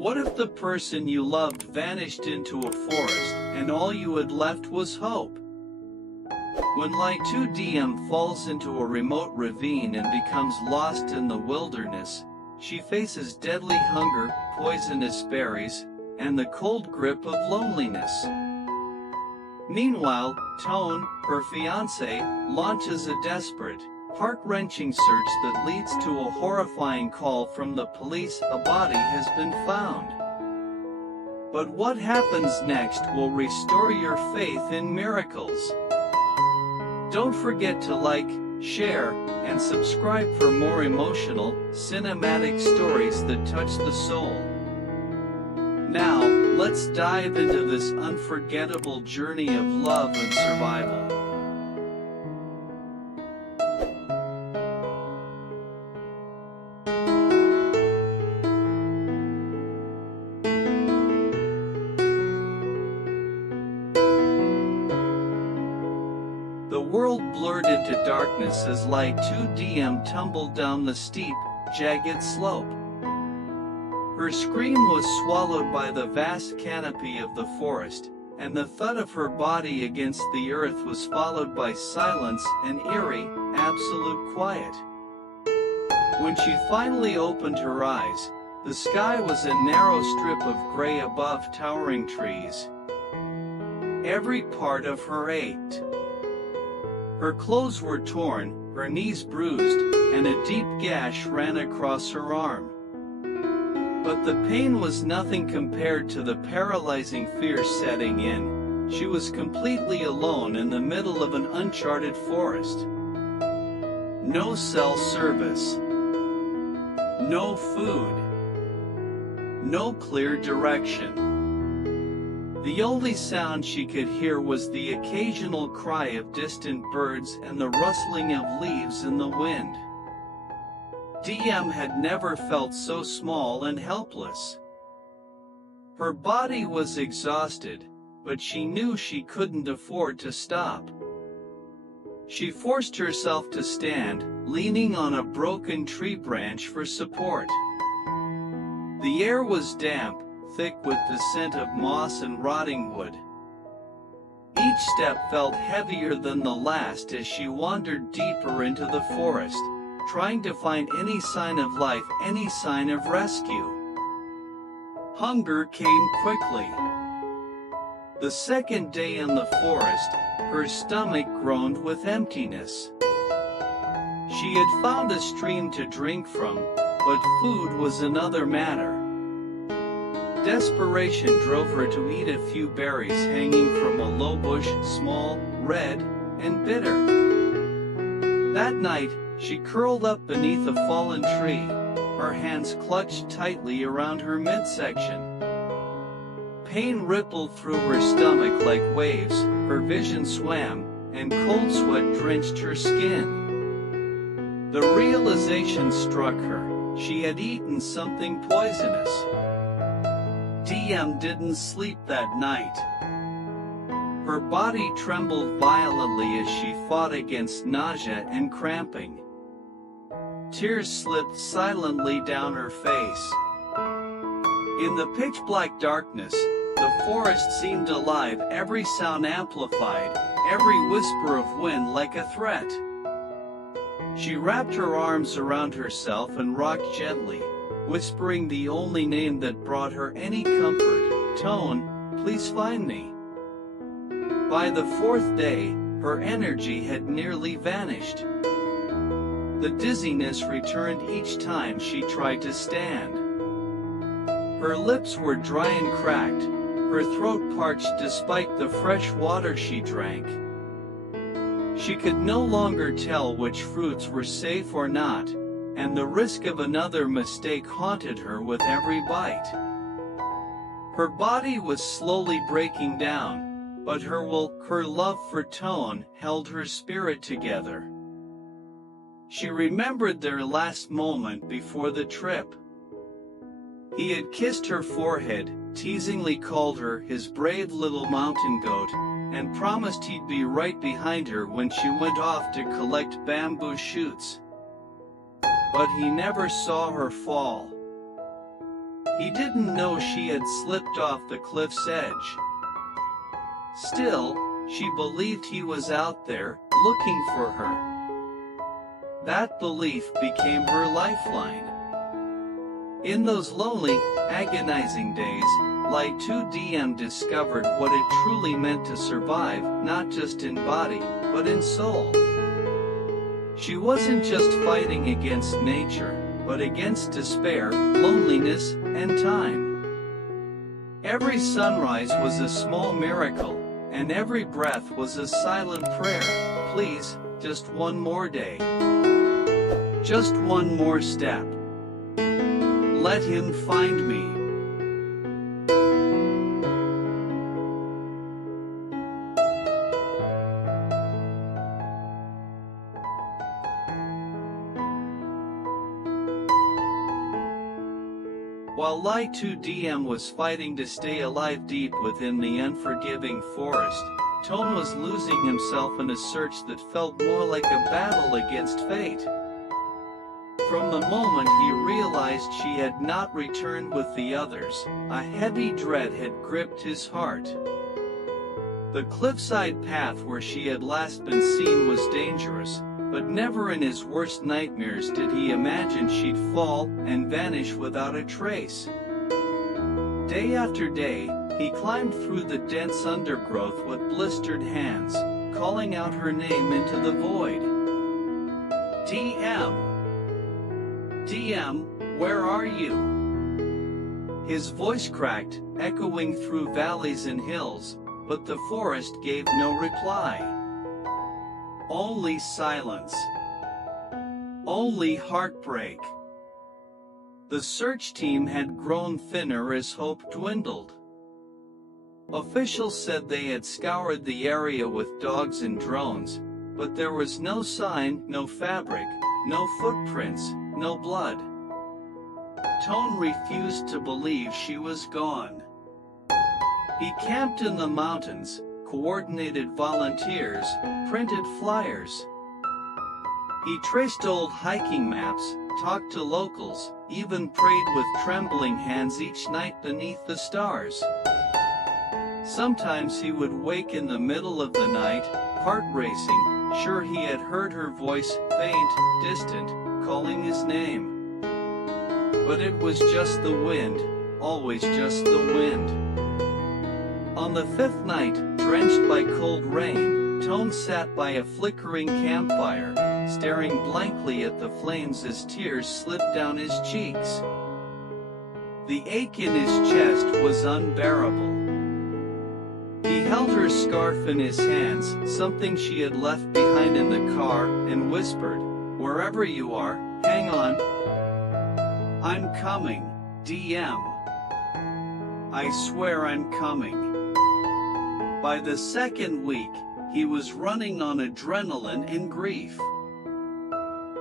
What if the person you loved vanished into a forest, and all you had left was hope? When Ly Tu Diem falls into a remote ravine and becomes lost in the wilderness, she faces deadly hunger, poisonous berries, and the cold grip of loneliness. Meanwhile, Toan, her fiancé, launches a desperate, heart-wrenching search that leads to a horrifying call from the police: a body has been found. But what happens next will restore your faith in miracles. Don't forget to like, share, and subscribe for more emotional, cinematic stories that touch the soul. Now, let's dive into this unforgettable journey of love and survival. The world blurred into darkness as Ly Tu Diem tumbled down the steep, jagged slope. Her scream was swallowed by the vast canopy of the forest, and the thud of her body against the earth was followed by silence and eerie, absolute quiet. When she finally opened her eyes, the sky was a narrow strip of gray above towering trees. Every part of her ached. Her clothes were torn, her knees bruised, and a deep gash ran across her arm. But the pain was nothing compared to the paralyzing fear setting in. She was completely alone in the middle of an uncharted forest. No cell service. No food. No clear direction. The only sound she could hear was the occasional cry of distant birds and the rustling of leaves in the wind. Diem had never felt so small and helpless. Her body was exhausted, but she knew she couldn't afford to stop. She forced herself to stand, leaning on a broken tree branch for support. The air was damp, thick with the scent of moss and rotting wood. Each step felt heavier than the last as she wandered deeper into the forest, trying to find any sign of life, any sign of rescue. Hunger came quickly. The second day in the forest, her stomach groaned with emptiness. She had found a stream to drink from, but food was another matter. Desperation drove her to eat a few berries hanging from a low bush, small, red, and bitter. That night, she curled up beneath a fallen tree, her hands clutched tightly around her midsection. Pain rippled through her stomach like waves, her vision swam, and cold sweat drenched her skin. The realization struck her: she had eaten something poisonous. Diem didn't sleep that night. Her body trembled violently as she fought against nausea and cramping. Tears slipped silently down her face. In the pitch-black darkness, the forest seemed alive, every sound amplified, every whisper of wind like a threat. She wrapped her arms around herself and rocked gently, whispering the only name that brought her any comfort: Toan, please find me. By the fourth day, her energy had nearly vanished. The dizziness returned each time she tried to stand. Her lips were dry and cracked, her throat parched despite the fresh water she drank. She could no longer tell which fruits were safe or not, and the risk of another mistake haunted her with every bite. Her body was slowly breaking down, but her love for Toan held her spirit together. She remembered their last moment before the trip. He had kissed her forehead, teasingly called her his brave little mountain goat, and promised he'd be right behind her when she went off to collect bamboo shoots. But he never saw her fall. He didn't know she had slipped off the cliff's edge. Still, she believed he was out there, looking for her. That belief became her lifeline. In those lonely, agonizing days, Ly Tu Diem discovered what it truly meant to survive, not just in body, but in soul. She wasn't just fighting against nature, but against despair, loneliness, and time. Every sunrise was a small miracle, and every breath was a silent prayer. Please, just one more day. Just one more step. Let him find me. While Ly Tu Diem was fighting to stay alive deep within the unforgiving forest, Toan was losing himself in a search that felt more like a battle against fate. From the moment he realized she had not returned with the others, a heavy dread had gripped his heart. The cliffside path where she had last been seen was dangerous, but never in his worst nightmares did he imagine she'd fall and vanish without a trace. Day after day, he climbed through the dense undergrowth with blistered hands, calling out her name into the void. DM. DM, where are you? His voice cracked, echoing through valleys and hills, but the forest gave no reply. Only silence. Only heartbreak. The search team had grown thinner as hope dwindled. Officials said they had scoured the area with dogs and drones, but there was no sign, no fabric, no footprints, no blood. Toan refused to believe she was gone. He camped in the mountains, coordinated volunteers, printed flyers. He traced old hiking maps, talked to locals, even prayed with trembling hands each night beneath the stars. Sometimes he would wake in the middle of the night, heart racing, sure he had heard her voice, faint, distant, calling his name. But it was just the wind, always just the wind. On the fifth night, drenched by cold rain, Toan sat by a flickering campfire, staring blankly at the flames as tears slipped down his cheeks. The ache in his chest was unbearable. He held her scarf in his hands, something she had left behind in the car, and whispered, "Wherever you are, hang on. I'm coming, DM. I swear I'm coming." By the second week, he was running on adrenaline and grief.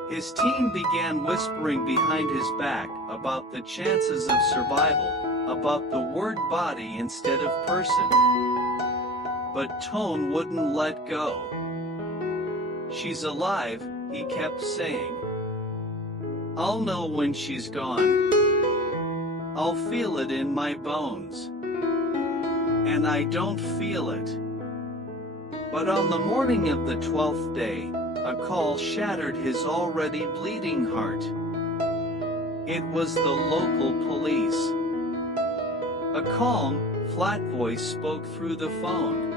His team began whispering behind his back about the chances of survival, about the word body instead of person. But Toan wouldn't let go. "She's alive," he kept saying. "I'll know when she's gone. I'll feel it in my bones." And I don't feel it. But on the morning of the 12th day, a call shattered his already bleeding heart. It was the local police. A calm, flat voice spoke through the phone.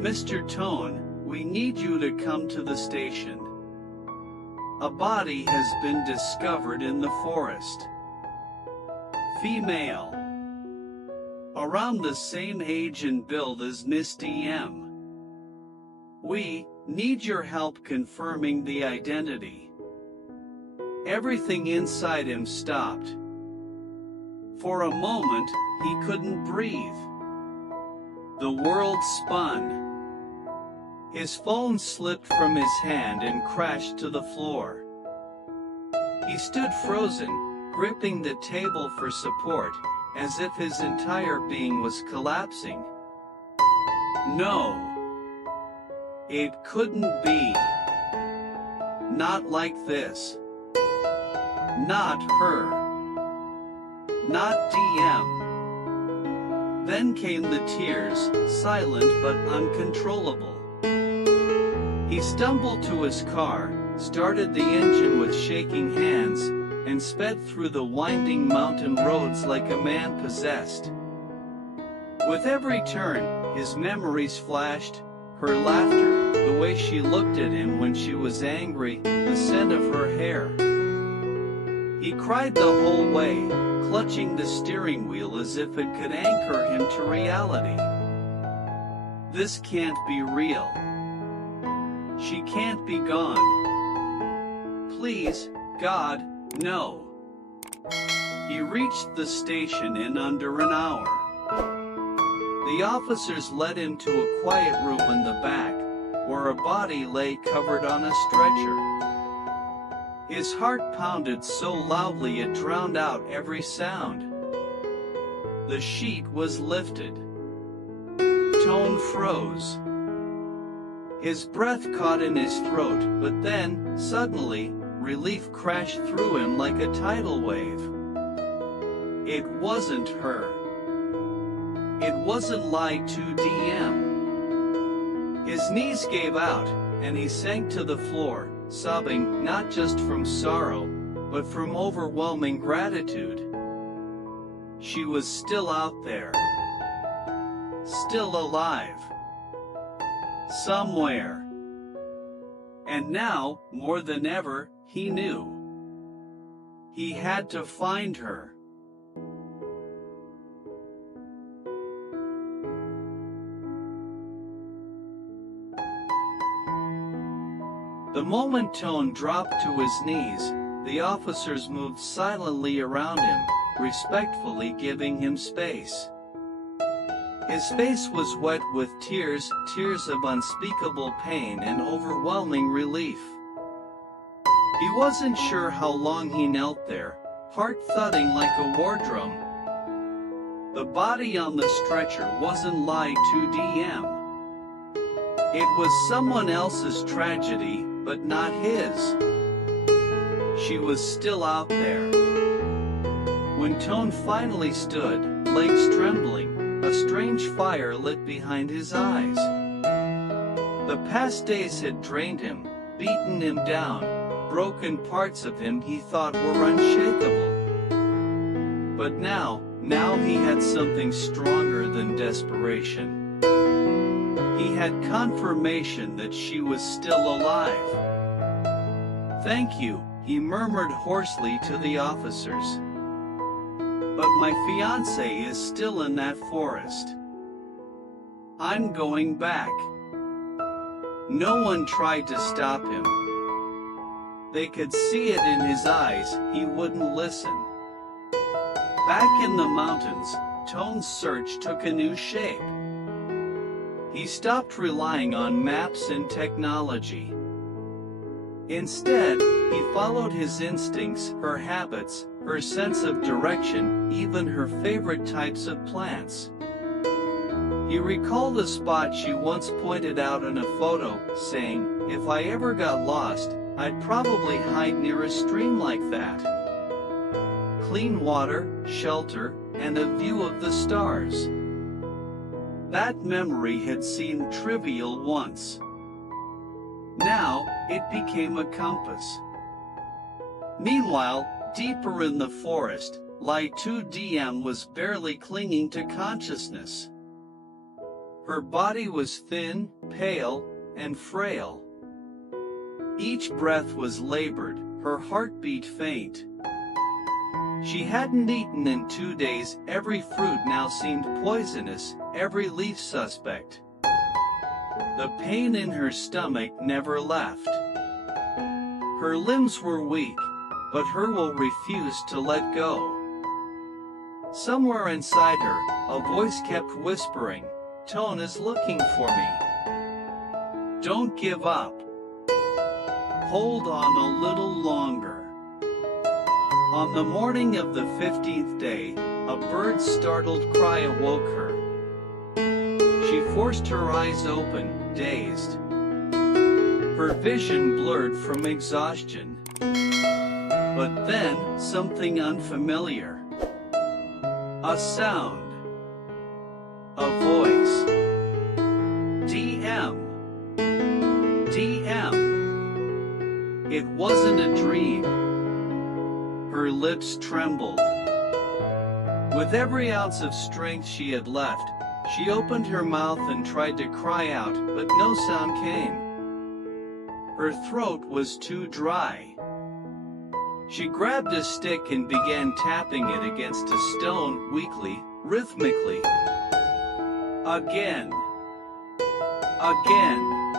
"Mr. Toan, we need you to come to the station. A body has been discovered in the forest. Female. Around the same age and build as Miss DM. We need your help confirming the identity." Everything inside him stopped. For a moment, he couldn't breathe. The world spun. His phone slipped from his hand and crashed to the floor. He stood frozen, gripping the table for support, as if his entire being was collapsing. No. It couldn't be. Not like this. Not her. not DM. Then came the tears, silent but uncontrollable. He stumbled to his car, started the engine with shaking hands, and sped through the winding mountain roads like a man possessed. With every turn, his memories flashed, her laughter, the way she looked at him when she was angry, the scent of her hair. He cried the whole way, clutching the steering wheel as if it could anchor him to reality. This can't be real. She can't be gone. Please, God, no. He reached the station in under an hour. The officers led him to a quiet room in the back, where a body lay covered on a stretcher. His heart pounded so loudly it drowned out every sound. The sheet was lifted. Toan froze. His breath caught in his throat, but then, suddenly, relief crashed through him like a tidal wave. It wasn't her. It wasn't Ly Tu Diem. His knees gave out, and he sank to the floor, sobbing not just from sorrow, but from overwhelming gratitude. She was still out there. Still alive. Somewhere. And now, more than ever, he knew. He had to find her. The moment Toan dropped to his knees, the officers moved silently around him, respectfully giving him space. His face was wet with tears, tears of unspeakable pain and overwhelming relief. He wasn't sure how long he knelt there, heart thudding like a war drum. The body on the stretcher wasn't Ly Tu Diem. It was someone else's tragedy, but not his. She was still out there. When Toan finally stood, legs trembling, a strange fire lit behind his eyes. The past days had drained him, beaten him down, broken parts of him he thought were unshakable. But now he had something stronger than desperation. He had confirmation that she was still alive. "Thank you," he murmured hoarsely to the officers. "But my fiancée is still in that forest. I'm going back." No one tried to stop him. They could see it in his eyes, he wouldn't listen. Back in the mountains, Toan's search took a new shape. He stopped relying on maps and technology. Instead, he followed his instincts, her habits, her sense of direction, even her favorite types of plants. He recalled a spot she once pointed out in a photo, saying, "If I ever got lost, I'd probably hide near a stream like that. Clean water, shelter, and a view of the stars." That memory had seemed trivial once. Now, it became a compass. Meanwhile, deeper in the forest, Ly Tu Diem was barely clinging to consciousness. Her body was thin, pale, and frail. Each breath was labored, her heartbeat faint. She hadn't eaten in 2 days, every fruit now seemed poisonous, every leaf suspect. The pain in her stomach never left. Her limbs were weak, but her will refused to let go. Somewhere inside her, a voice kept whispering, "Toan is looking for me. Don't give up. Hold on a little longer." On the morning of the 15th day, a bird's startled cry awoke her. She forced her eyes open, dazed. Her vision blurred from exhaustion. But then, something unfamiliar. A sound. A voice. DM. DM. It wasn't a dream. Her lips trembled. With every ounce of strength she had left, she opened her mouth and tried to cry out, but no sound came. Her throat was too dry. She grabbed a stick and began tapping it against a stone weakly, rhythmically. Again. Again.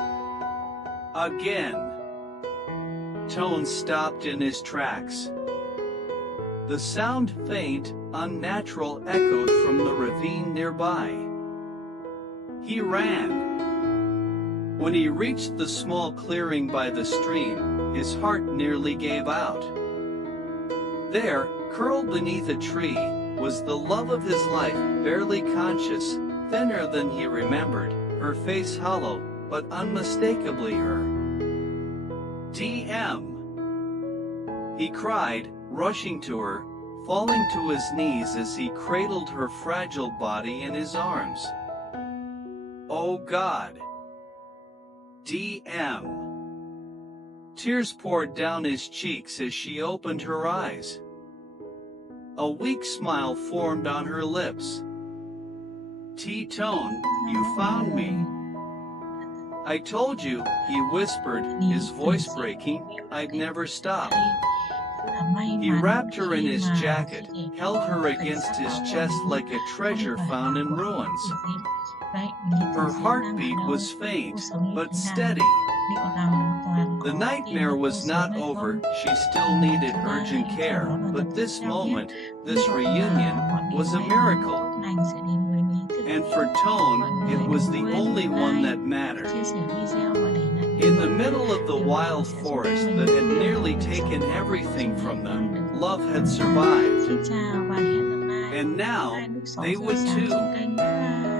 Again. Toan stopped in his tracks. The sound, faint, unnatural, echoed from the ravine nearby. He ran. When he reached the small clearing by the stream, his heart nearly gave out. There, curled beneath a tree, was the love of his life, barely conscious, thinner than he remembered, her face hollow, but unmistakably her. DM. He cried, rushing to her, falling to his knees as he cradled her fragile body in his arms. Oh God. DM. Tears poured down his cheeks as she opened her eyes. A weak smile formed on her lips. Toan, you found me. I told you, he whispered, his voice breaking, I'd never stop. He wrapped her in his jacket, held her against his chest like a treasure found in ruins. Her heartbeat was faint, but steady. The nightmare was not over, she still needed urgent care, but this moment, this reunion, was a miracle. And for Toan, it was the only one that mattered. In the middle of the wild forest that had nearly taken everything from them, love had survived. And now, they would too.